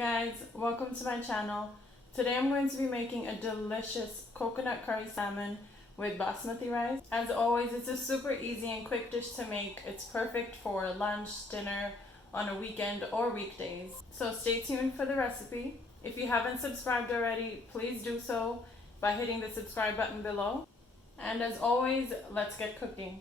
guys, welcome to my channel. Today I'm going to be making a delicious coconut curry salmon with basmati rice. As always, it's a super easy and quick dish to make. It's perfect for lunch, dinner, on a weekend or weekdays. So stay tuned for the recipe. If you haven't subscribed already, please do so by hitting the subscribe button below. And as always, let's get cooking.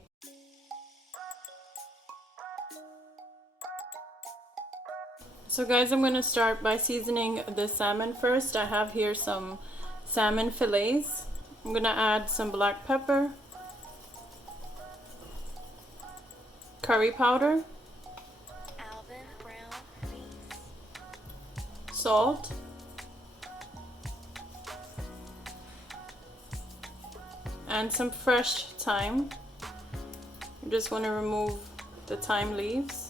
So guys, I'm going to start by seasoning the salmon first. I have here some salmon fillets. I'm going to add some black pepper, curry powder, salt, and some fresh thyme. You just want to remove the thyme leaves.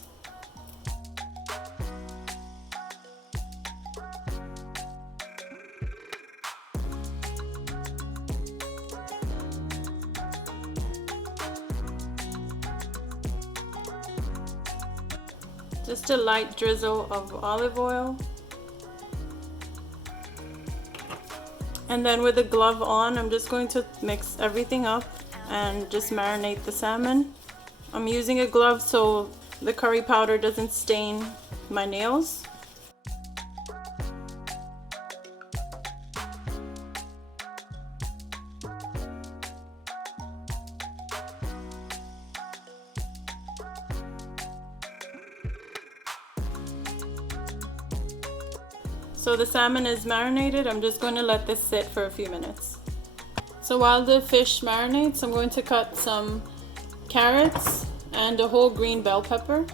Just a light drizzle of olive oil. And then with a glove on, I'm just going to mix everything up and just marinate the salmon. I'm using a glove so the curry powder doesn't stain my nails. So the salmon is marinated. I'm just going to let this sit for a few minutes. So while the fish marinates, I'm going to cut some carrots and a whole green bell pepper.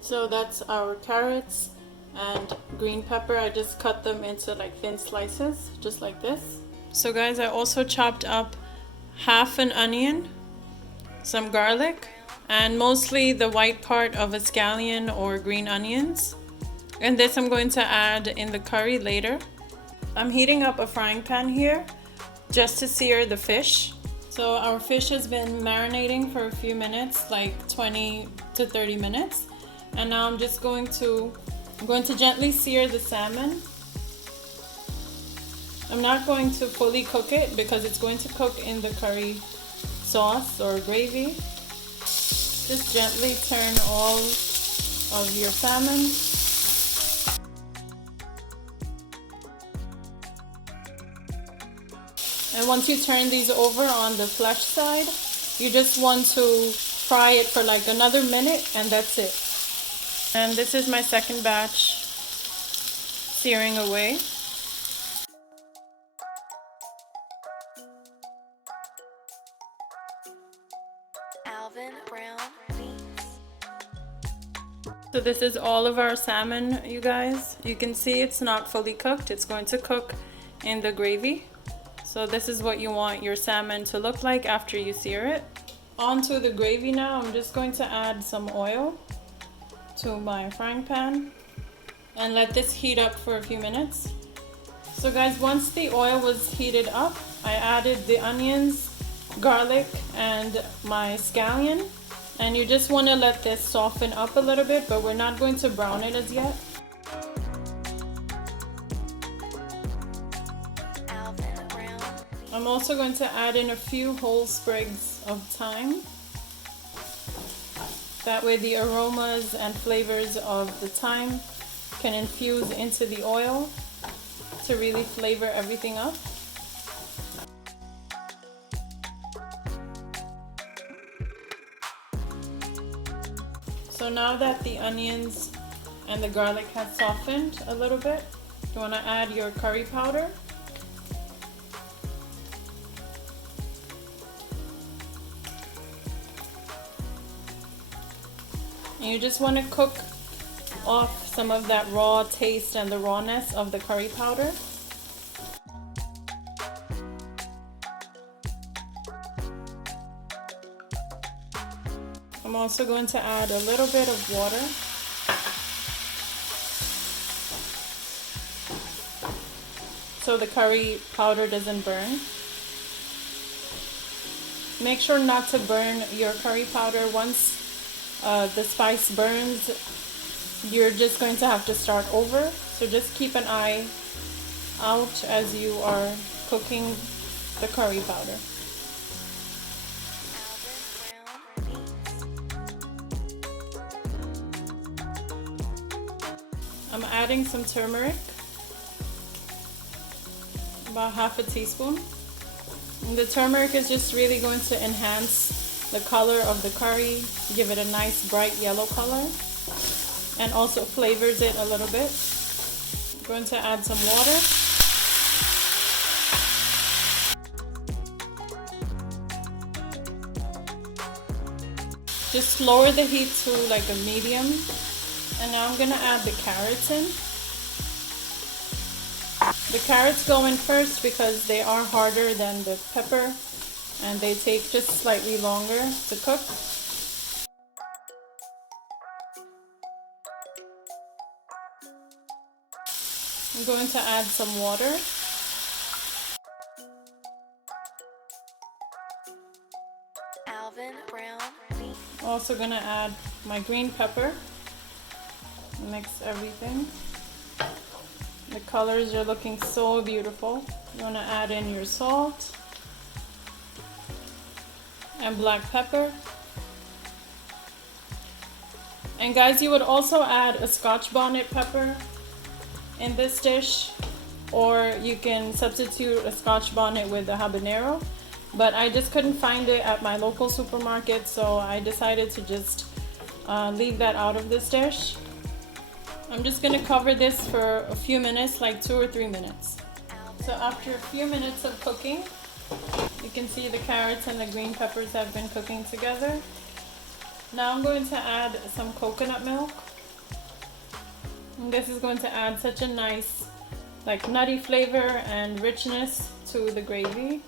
So that's our carrots and green pepper. I just cut them into like thin slices, just like this. So guys, I also chopped up half an onion, some garlic, and mostly the white part of a scallion or green onions. And this I'm going to add in the curry later. I'm heating up a frying pan here just to sear the fish. So our fish has been marinating for a few minutes, like 20 to 30 minutes. And now I'm going to gently sear the salmon. I'm not going to fully cook it because it's going to cook in the curry sauce or gravy. Just gently turn all of your salmon. And once you turn these over on the flesh side, you just want to fry it for like another minute and that's it. And this is my second batch searing away. So this is all of our salmon, you guys. You can see it's not fully cooked. It's going to cook in the gravy. So this is what you want your salmon to look like after you sear it. Onto the gravy now, I'm just going to add some oil to my frying pan and let this heat up for a few minutes. So guys, once the oil was heated up, I added the onions, garlic, and my scallion. And you just want to let this soften up a little bit, but we're not going to brown it as yet. I'm also going to add in a few whole sprigs of thyme. That way the aromas and flavors of the thyme can infuse into the oil to really flavor everything up. So now that the onions and the garlic has softened a little bit, you want to add your curry powder. And you just want to cook off some of that raw taste and the rawness of the curry powder. I'm also going to add a little bit of water. So the curry powder doesn't burn. Make sure not to burn your curry powder. Once the spice burns, you're just going to have to start over. So just keep an eye out as you are cooking the curry powder. I'm adding some turmeric, about half a teaspoon. And the turmeric is just really going to enhance the color of the curry, give it a nice bright yellow color, and also flavors it a little bit. I'm going to add some water. Just lower the heat to like a medium. And now I'm going to add the carrots in. The carrots go in first because they are harder than the pepper and they take just slightly longer to cook. I'm going to add some water. Also going to add my green pepper. Mix everything. The colors are looking so beautiful. You want to add in your salt and black pepper. And guys, you would also add a scotch bonnet pepper in this dish, or you can substitute a scotch bonnet with a habanero, but I just couldn't find it at my local supermarket, so I decided to just leave that out of this dish. I'm just going to cover this for a few minutes, like 2 or 3 minutes. So after a few minutes of cooking, you can see the carrots and the green peppers have been cooking together. Now I'm going to add some coconut milk. And this is going to add such a nice, like, nutty flavor and richness to the gravy.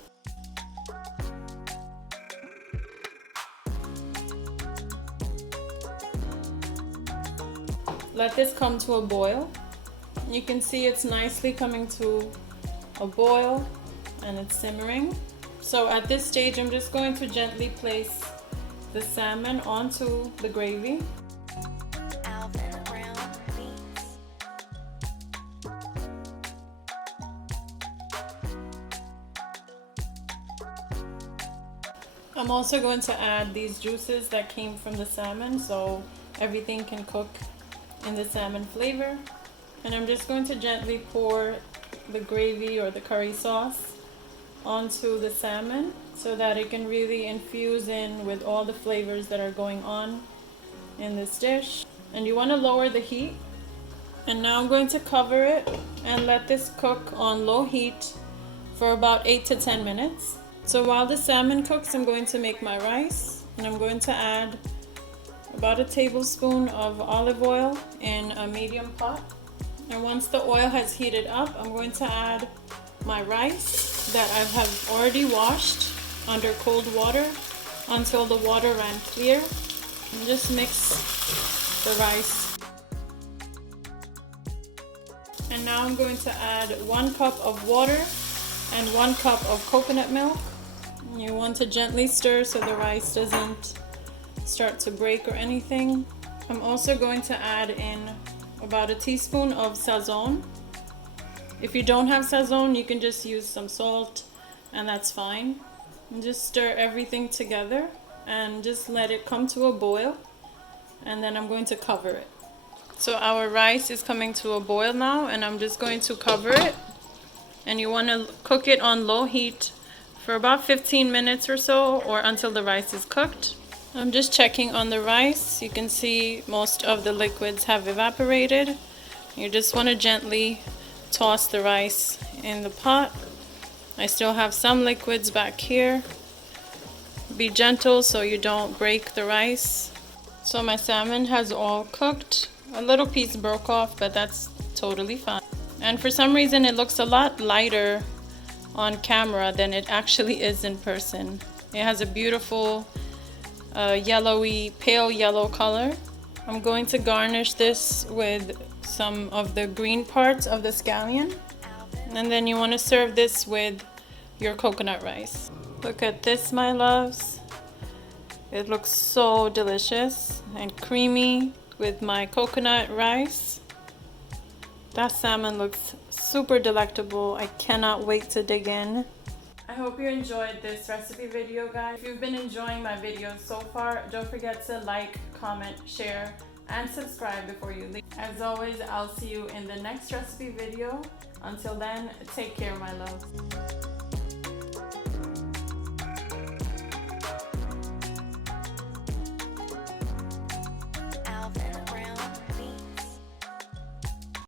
Let this come to a boil. You can see it's nicely coming to a boil and it's simmering. So at this stage, I'm just going to gently place the salmon onto the gravy. I'm also going to add these juices that came from the salmon so everything can cook in the salmon flavor. And I'm just going to gently pour the gravy or the curry sauce onto the salmon so that it can really infuse in with all the flavors that are going on in this dish. And you want to lower the heat. And now I'm going to cover it and let this cook on low heat for about 8 to 10 minutes. So while the salmon cooks, I'm going to make my rice, and I'm going to add about a tablespoon of olive oil in a medium pot. And once the oil has heated up, I'm going to add my rice that I have already washed under cold water until the water ran clear. And just mix the rice. And now I'm going to add 1 cup of water and 1 cup of coconut milk. You want to gently stir so the rice doesn't start to break or anything. I'm also going to add in about a teaspoon of sazon. If you don't have sazon, you can just use some salt and that's fine. And just stir everything together and just let it come to a boil, and then I'm going to cover it. So our rice is coming to a boil now, and I'm just going to cover it, and you want to cook it on low heat for about 15 minutes or so, or until the rice is cooked. I'm just checking on the rice. You can see most of the liquids have evaporated. You just want to gently toss the rice in the pot. I still have some liquids back here. Be gentle so you don't break the rice. So my salmon has all cooked. A little piece broke off, but that's totally fine. And for some reason it looks a lot lighter on camera than it actually is in person. It has a beautiful yellowy, pale yellow color. I'm going to garnish this with some of the green parts of the scallion. And then you want to serve this with your coconut rice. Look at this, my loves. It looks so delicious and creamy with my coconut rice. That salmon looks super delectable. I cannot wait to dig in. I hope you enjoyed this recipe video, guys. If you've been enjoying my videos so far, don't forget to like, comment, share, and subscribe before you leave. As always, I'll see you in the next recipe video. Until then, take care, my loves.